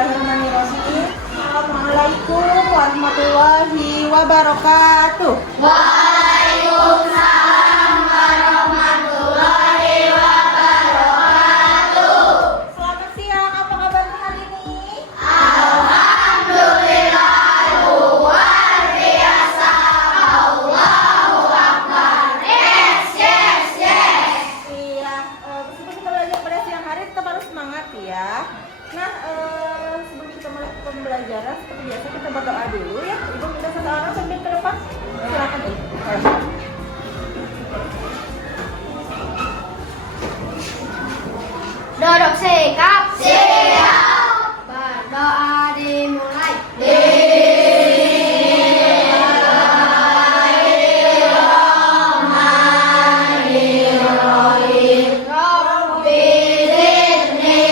Bismillahirrahmanirrahim. Assalamualaikum warahmatullahi wabarakatuh. Waalaikumsalam warahmatullahi wabarakatuh. Selamat siang, apa kabar hari ini? Alhamdulillah, luar biasa. Allahu Akbar. Yes, yes, yes. Iya, sebelum kita belajar pada siang hari tetap harus semangat ya. Nah, sebelum kita mulai pembelajaran seperti biasa kita berdoa dulu ya. Ibu minta satu orang sambil ke depan. Silakan Ibu. Duduk sikap. Siap. Berdoa dimulai. Bismillahirrahmanirrahim. Rabbi zidni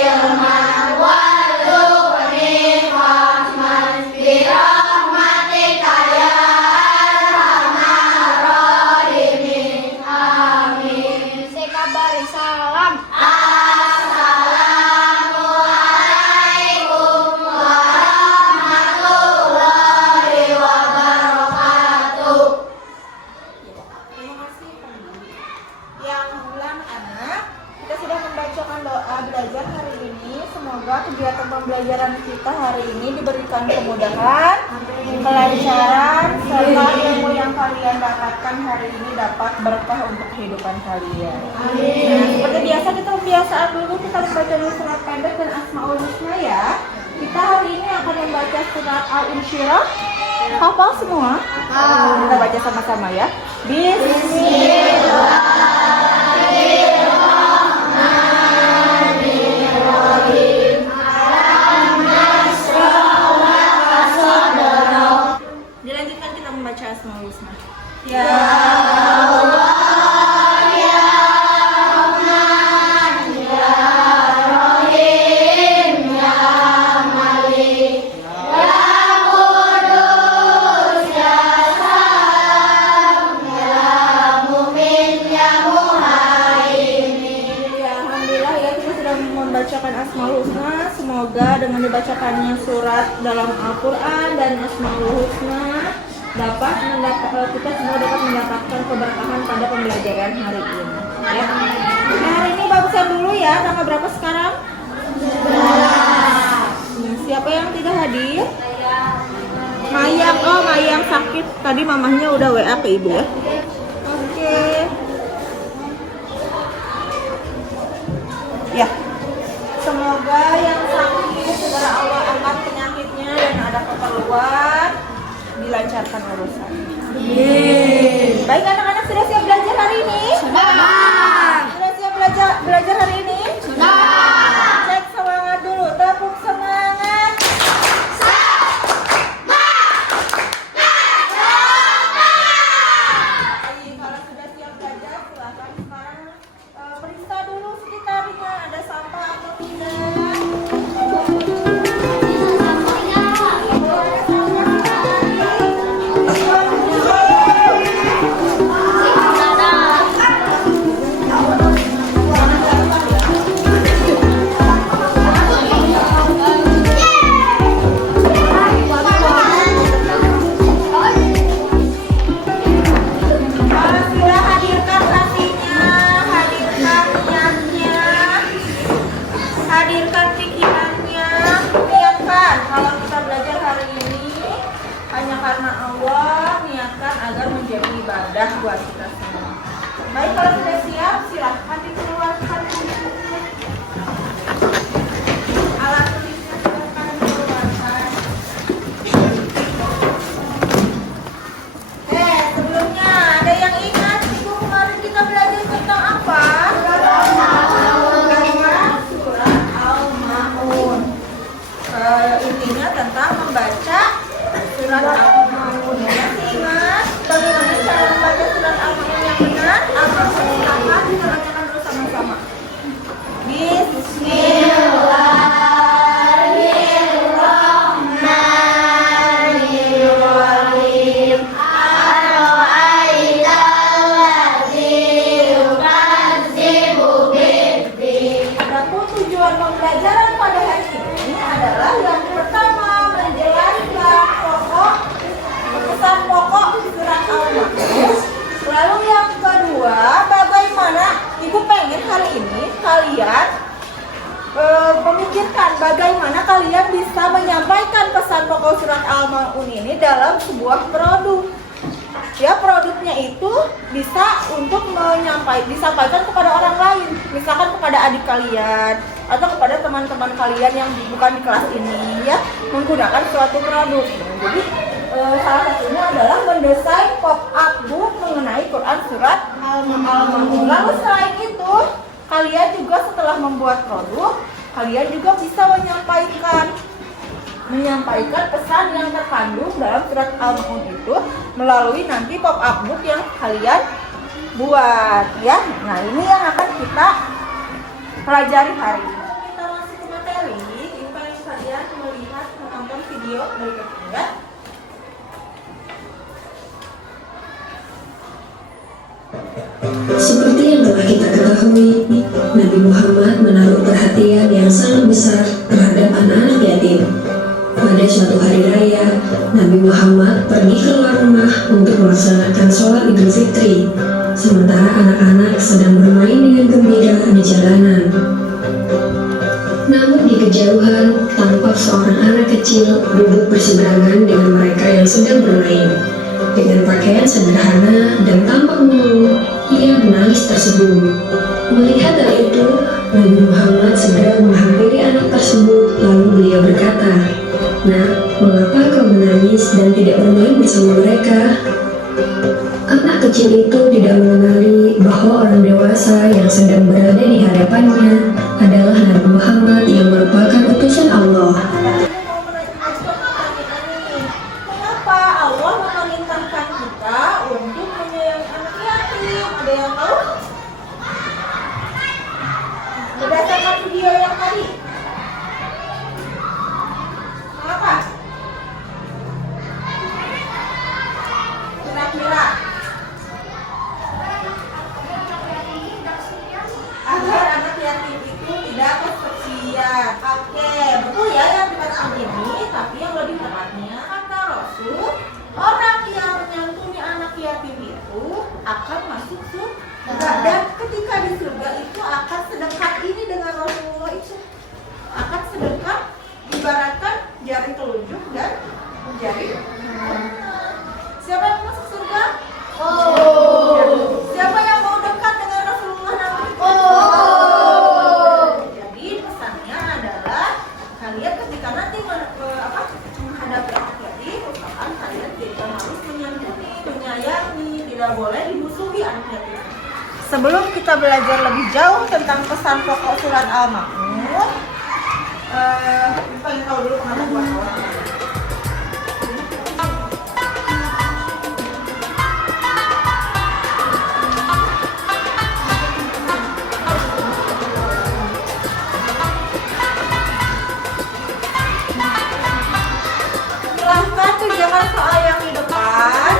ilman warzuqni fahman birahmatika ya arhamar rahimin. Amin. Sikap beri salam. Assalamualaikum warahmatullahi wabarakatuh. Terima kasih Pak. Yang ulang anak, kita sudah membacakan doa belajar hari ini. Semoga kegiatan pembelajaran kita hari ini diberikan kemudahan, kelancaran, serta ilmu yang kalian dapatkan hari ini dapat berkah untuk kehidupan kalian. Nah, seperti biasa kita kebiasaan dulu kita membaca dulu surat pendek dan Asmaul Husna ya. Kita hari ini akan membaca surat Al-Insyirah. Hafal semua? Kita baca sama-sama ya. Bismillahirrahmanirrahim. Dilanjutkan kita membaca Asmaul Husna. Ya Allah, ya Rahman, ya Rahim, ya Malik, ya Qudus, ya Salam, ya Mumin, ya Muhaimin. Ya, alhamdulillah ya kita sudah membacakan Asmaul Husna. Semoga dengan dibacakannya surat dalam Al-Quran dan Asmaul Husna kita semua dapat mendapatkan keberkahan pada pembelajaran hari ini. Ya. Nah, hari ini bagusan dulu ya. Tanggal berapa sekarang? 11. Siapa yang tidak hadir? Mayang. Oh, Mayang sakit. Tadi mamahnya udah WA ke ibu ya. Oke. Ya. Semoga yang sakit segera Allah angkat penyakitnya dan ada keperluan dilancarkan urusan. Baik anak-anak, sudah siap belajar hari ini? Sudah. Sudah siap belajar hari ini? Sudah. Cek semangat dulu, tepuk semangat. Baik, kalau sudah siap belajar, silakan sekarang periksa dulu sekitarnya ada sampah atau tidak. Sudah hadirkan hatinya, hadirkan niatnya, hadirkan pikirannya, niatkan kalau kita belajar hari ini hanya karena Allah, niatkan agar menjadi ibadah buat kita semua. Baik, kalau sudah siap, silahkan dikeluarkan bukunya. Alat tulisnya silahkan dikeluarkan. Sebelumnya ada yang ingat minggu kemarin kita belajar tentang apa? Surat Al-Ma'un. Intinya tentang membaca surat Al-Ma'un. Masih ingat bagaimana cara membaca surat Al-Ma'un yang benar? Silakan kita bacakan dulu sama-sama. Bismillahirrahmanirrahim. Adapun tujuan pembelajaran pada hari ini adalah kedua, bagaimana Ibu pengen hari ini kalian memikirkan bagaimana kalian bisa menyampaikan pesan pokok surat Al-Maun ini dalam sebuah produk. Ya, produknya itu bisa untuk disampaikan kepada orang lain, misalkan kepada adik kalian atau kepada teman-teman kalian yang bukan di kelas ini, ya, menggunakan suatu produk. Jadi salah satunya adalah mendesain pop-up book mengenai Quran surat Al-Maun. Lalu selain itu, kalian juga setelah membuat produk, kalian juga bisa menyampaikan pesan yang terkandung dalam surat Al-Maun itu melalui nanti pop-up book yang kalian buat, ya. Nah, ini yang akan kita pelajari hari ini. Kita masuk ke materi. Ibu pengen kalian melihat menonton video berikutnya, ya. Seperti yang telah kita ketahui, Nabi Muhammad menaruh perhatian yang sangat besar terhadap anak-anak yatim. Pada suatu hari raya, Nabi Muhammad pergi keluar rumah untuk melaksanakan sholat Idul Fitri, sementara anak-anak sedang bermain dengan gembira di jalanan. Namun di kejauhan, tampak seorang anak kecil duduk berseberangan dengan mereka yang sedang bermain. Dengan pakaian sederhana dan tampak murung, ia menangis terseduh. Melihat hal itu, Nabi Muhammad segera menghampiri anak tersebut, lalu beliau berkata, "Nak, mengapa kau menangis dan tidak bermain bersama mereka?" Anak kecil itu tidak mengenali bahwa orang dewasa yang sedang berada di hadapannya adalah Nabi Muhammad yang merupakan utusan Allah. Mengapa Allah memerintahkan kita untuk menyayangi anak yatim? Ada yang tahu? Berdasarkan video yang tadi. Mengapa? Kira-kira agar anak yatim itu tidak kesepian. Oke, betul ya yang dikatakan ini, tapi yang lebih tepatnya kata Rasul, orang yang menyantuni anak yatim itu akan masuk surga, dan ketika di surga itu akan sedekat ini dengan Rasulullah itu, akan sedekat ibaratkan jari telunjuk dan jari. Siapa yang masuk surga? Siapa yang mau dekat dengan Rasulullah nanti? Jadi pesannya adalah kalian ketika nanti menghadapi anak yatim, usahakan kalian tidak harus menyantuni, menyayangi, tidak boleh dimusuhi anak yatim. Sebelum kita belajar lebih jauh tentang pesan pokok surat Al-Maun, pengen tahu dulu kenapa buat orang. Silahkan kerjakan soal yang di depan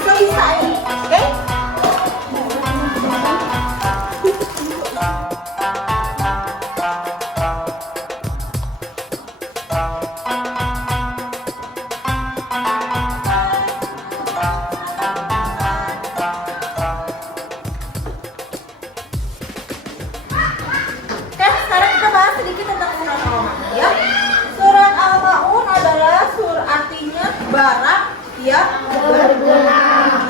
sebisa ini, oke? Oke, sekarang kita bahas sedikit tentang surat Al-Maun, ya. Surat Al-Maun adalah artinya barang yang berguna.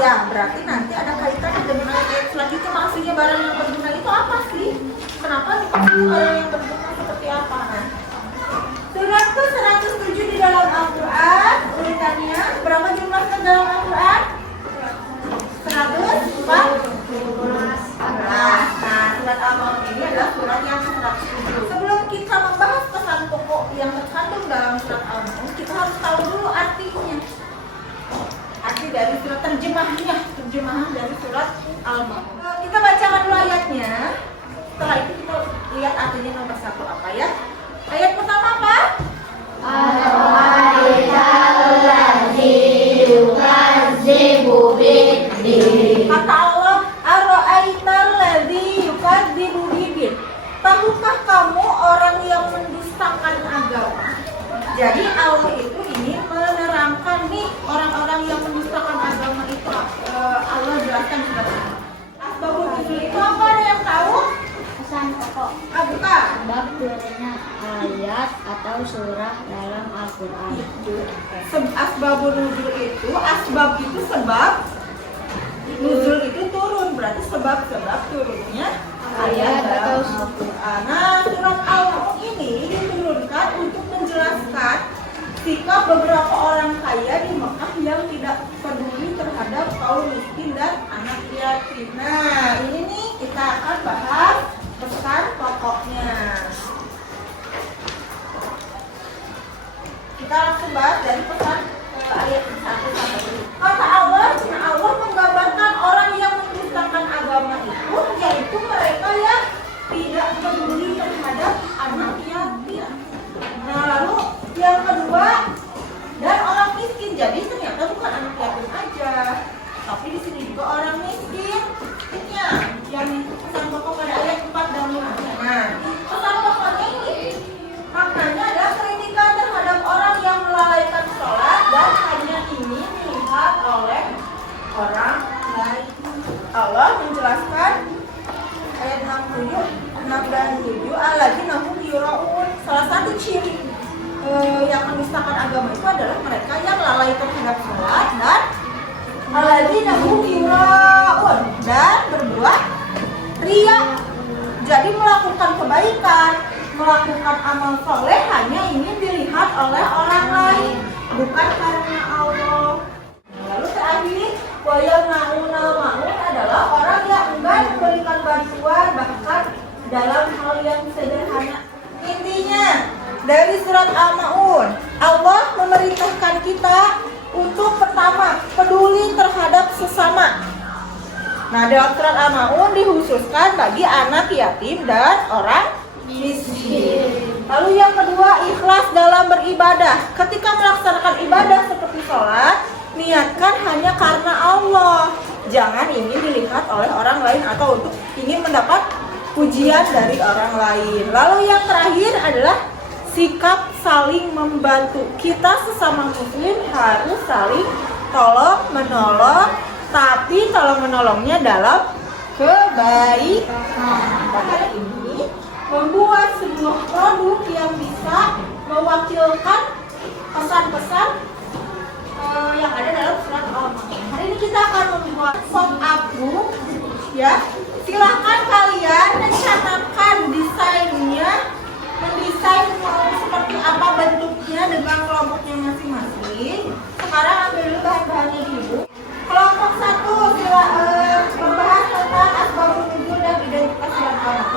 Ya, berarti nanti ada kaitannya dengan ayat selanjutnya. Maksudnya barang yang berguna itu apa sih? Kenapa dipanggil barang yang berguna seperti apa? Surat ke-107 di dalam Al-Quran, urutannya berapa jumlahnya dalam Al-Quran? 114. Nah, surat Al-Maun ini adalah surat yang ke-107. Sebelum kita membahas pesan pokok yang terkandung dalam surat Al-Maun, kita harus tahu dulu artinya. Arti dari surat terjemahan dari surat Al-Maun. Kita bacakan dulu ayatnya. Setelah itu kita lihat artinya nomor 1 apa, ya. Ayat pertama apa? Kata Allah, Ar-ra'aital ladzi yukadzibu biddin. Tahukah kamu orang yang mendustakan agama? Jadi Allah itu ini menerangkan nih orang-orang yang mendustakan agama itu. Allah jelaskan ayat atau surah dalam Al-Quran. Asbabun nuzul itu, asbab itu sebab, nuzul itu turun, berarti sebab-sebab turunnya ayat dalam Al-Quran. Nah, surat Al-Mulk ini diturunkan untuk menjelaskan sikap beberapa orang kaya di Mekah yang tidak peduli terhadap kaum miskin dan anak yatim. Nah, ini nih kita akan bahas pesan pokoknya. Kita langsung bahas dari pesan ayat 1 sampai 5. Kata Allah, Allah menggambarkan orang yang mendustakan agama itu, yaitu mereka yang tidak peduli terhadap anak yatim. Nah, lalu yang kedua, dan orang miskin. Jadi ternyata bukan anak yatim aja, tapi di sini juga orang miskin. Yang pesan pokok pada ayat 4 dan 5. Nah, pesan pokoknya ini maknanya adalah kritikan terhadap orang yang melalaikan sholat dan hanya ini dilihat oleh orang lain. Allah menjelaskan ayat 6 dan 7, alladzina hum yura'un. Salah satu ciri yang mendustakan agama itu adalah mereka yang lalai terhadap sholat dan alladzina hum yura'un, dan berbuat ria. Jadi melakukan kebaikan, melakukan amal soleh hanya ingin dilihat oleh orang lain, bukan karena Allah. Lalu terakhir, wayang ma'un adalah orang yang enggan memberikan bantuan bahkan dalam hal yang sederhana. Intinya dari surat Al-Ma'un, Allah memerintahkan kita untuk pertama peduli terhadap sesama. Nah, dalam surat Al-Ma'un dikhususkan bagi anak yatim dan orang miskin. Lalu yang kedua, ikhlas dalam beribadah. Ketika melaksanakan ibadah seperti sholat, niatkan hanya karena Allah. Jangan ingin dilihat oleh orang lain atau untuk ingin mendapat pujian dari orang lain. Lalu yang terakhir adalah sikap saling membantu. Kita sesama muslim harus saling tolong menolong, tapi tolong menolongnya dalam kebaikan. Hari ini membuat sebuah produk yang bisa mewakilkan pesan-pesan yang ada dalam surat Al-Mulk. Hari ini kita akan membuat sop abu, ya. Silahkan kalian mencatatkan desainnya, mendesain mau seperti apa bentuknya dengan kelompoknya masing-masing. Sekarang ambil dulu bahan-bahannya dulu. Kelompok 1 membahas tentang asbabun nuzul dan identitas yang anak.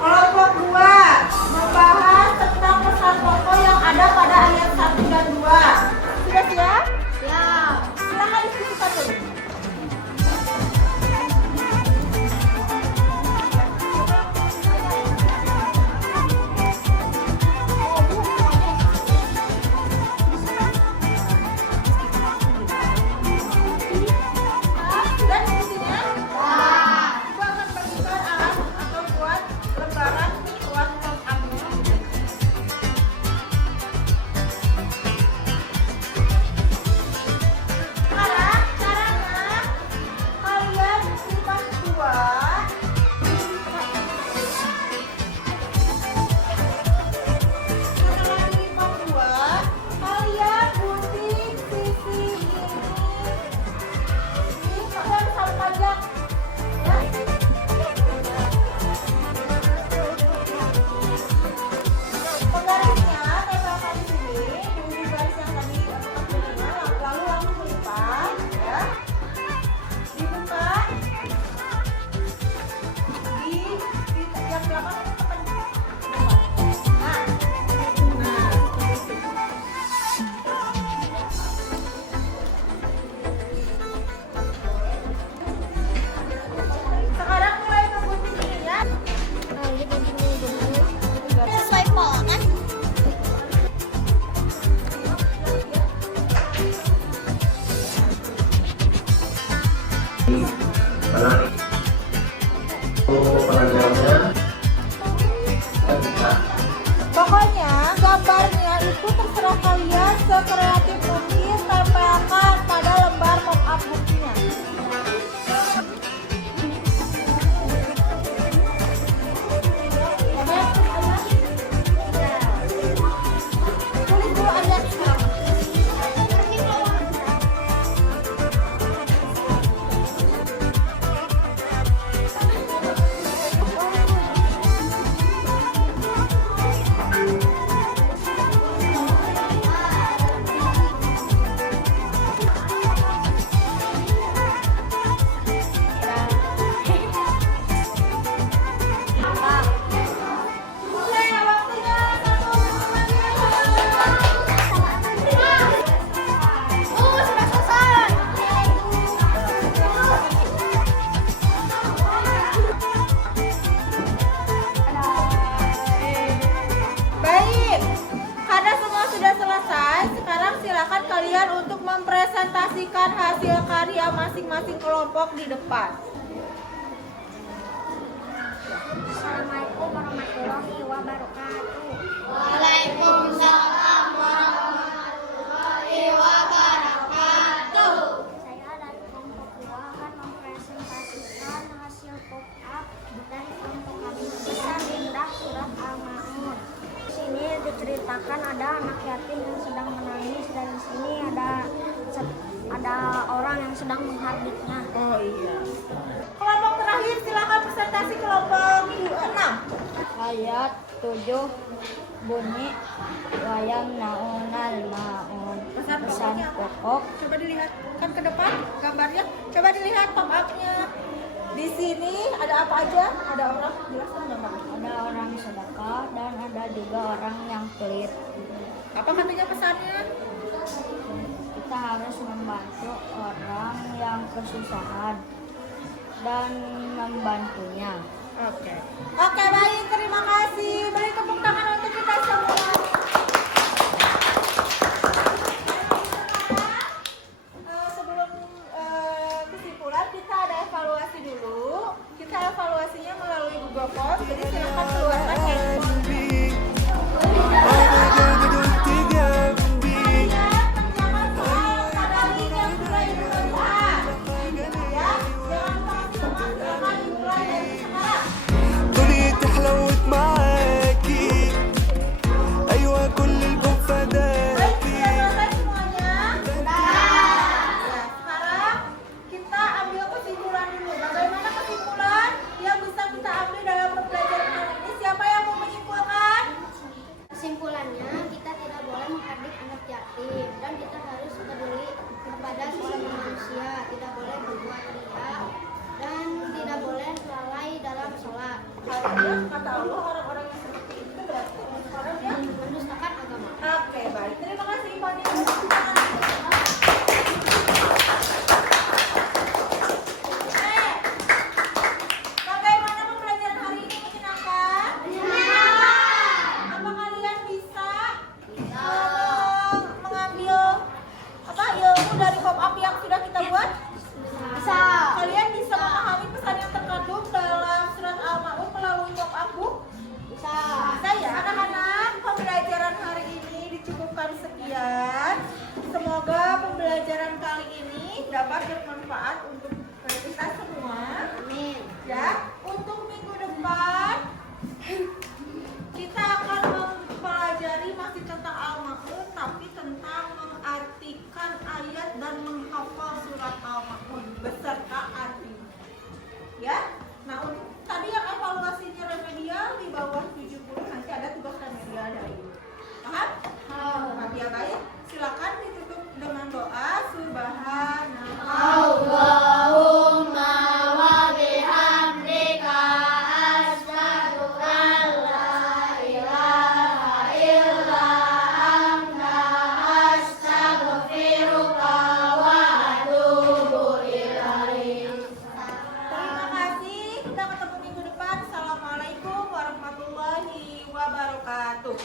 Kelompok 2 membahas tentang pesan pokok yang ada pada ayat 1 dan 2. Sudah siap? Siap. Silahkan diskusikan dulu. Dan fungsinya? Ibu akan bagikan alat atau buat lembaran buat abu. Sekarang caranya kalian lipat dua. Setelah lipat dua, kalian gunting sisi ini. Ini kalian sama panjang, ya. Penggarisnya tempelkan di sini, di garis yang tadi tetap beriman, lalu langsung melipat, ya. Dibuka, di yang belakang itu tekan. Nah, gitu. Sekarang mulai ngegunting ini, ya. Sesuai pola kan? Pokoknya gambarnya itu terserah kalian sekreatif mungkin, tempelkan pada lembar pop-up booknya. saksikan hasil karya masing-masing kelompok di depan. Assalamualaikum warahmatullahi wabarakatuh. Waalaikumsalam warahmatullahi wabarakatuh. Saya dari kelompok 2 akan mempresentasikan hasil pop-up dari kelompok kami kisah Indah Surat Al-Ma'un. Di sini diceritakan ada anak yatim yang sedang menangis dan di sini ada orang yang sedang menghardiknya. Oh iya. Kelompok terakhir silakan presentasi kelompok 6. Ayat 7 bunyi wayang naunal maun. Pesan pokok. Coba dilihat kan ke depan gambarnya. Coba dilihat pop-up-nya. Di sini ada apa aja? Ada orang, jelaskan gambar. Ada orang sedekah dan ada juga orang yang pelit. Apa katanya pesannya? Kita harus membantu orang yang kesusahan dan membantunya. Oke. Oke, baik, terima kasih. Beri tepuk tangan untuk kita semua. Sebelum kesimpulan, kita ada evaluasi dulu. Kita evaluasinya melalui Google Forms. Jadi silakan keluarkan handphone. دنيتي حلوت معاكي أيوة كل الكون فداكي Sekarang kita ambil kesimpulan dulu. Bagaimana kesimpulan yang bisa kita ambil dalam pembelajaran hari ini? Siapa yang mau menyimpulkan? Kesimpulannya, kita tidak boleh menghardik anak yatim dan kita harus peduli kepada sesama manusia. Tidak boleh berbuat riya dan tidak boleh lalai dalam sholat. Artinya kata Allah orang-orang yang seperti itu berarti orang yang Mendustakan agama. Oke, baik. Terima kasih Fani. Bagaimana pembelajaran hari ini menyenangkan? Apa kalian bisa mengambil ilmu dari pop-up yang sudah kita buat? Bisa. Kalian bisa memahami pesan yang terkandung dalam surat Al-Ma'un melalui pop-up book? Bisa. Bisa ya, anak-anak, pembelajaran hari ini dicukupkan sekian. Semoga pembelajaran kali ini dapat bermanfaat untuk kita semua. Amin. Ya, untuk minggu depan kita akan mempelajari masih tentang Al-Ma'un, tapi tentang mengartikan ayat dan menghafal surat Al-Ma'un beserta artinya. Ya, nah untuk tadi yang evaluasinya remedial di bawah 70 nanti ada tugas remedial dari ibu. Paham? Paham ya baik. Silakan ditutup dengan doa subhanallah. Allahumma wa bihamdika asyhadu an la ilaha illa anta astaghfiruka wa atubu ilaik. Terima kasih. Kita ketemu minggu depan. Assalamualaikum warahmatullahi wabarakatuh.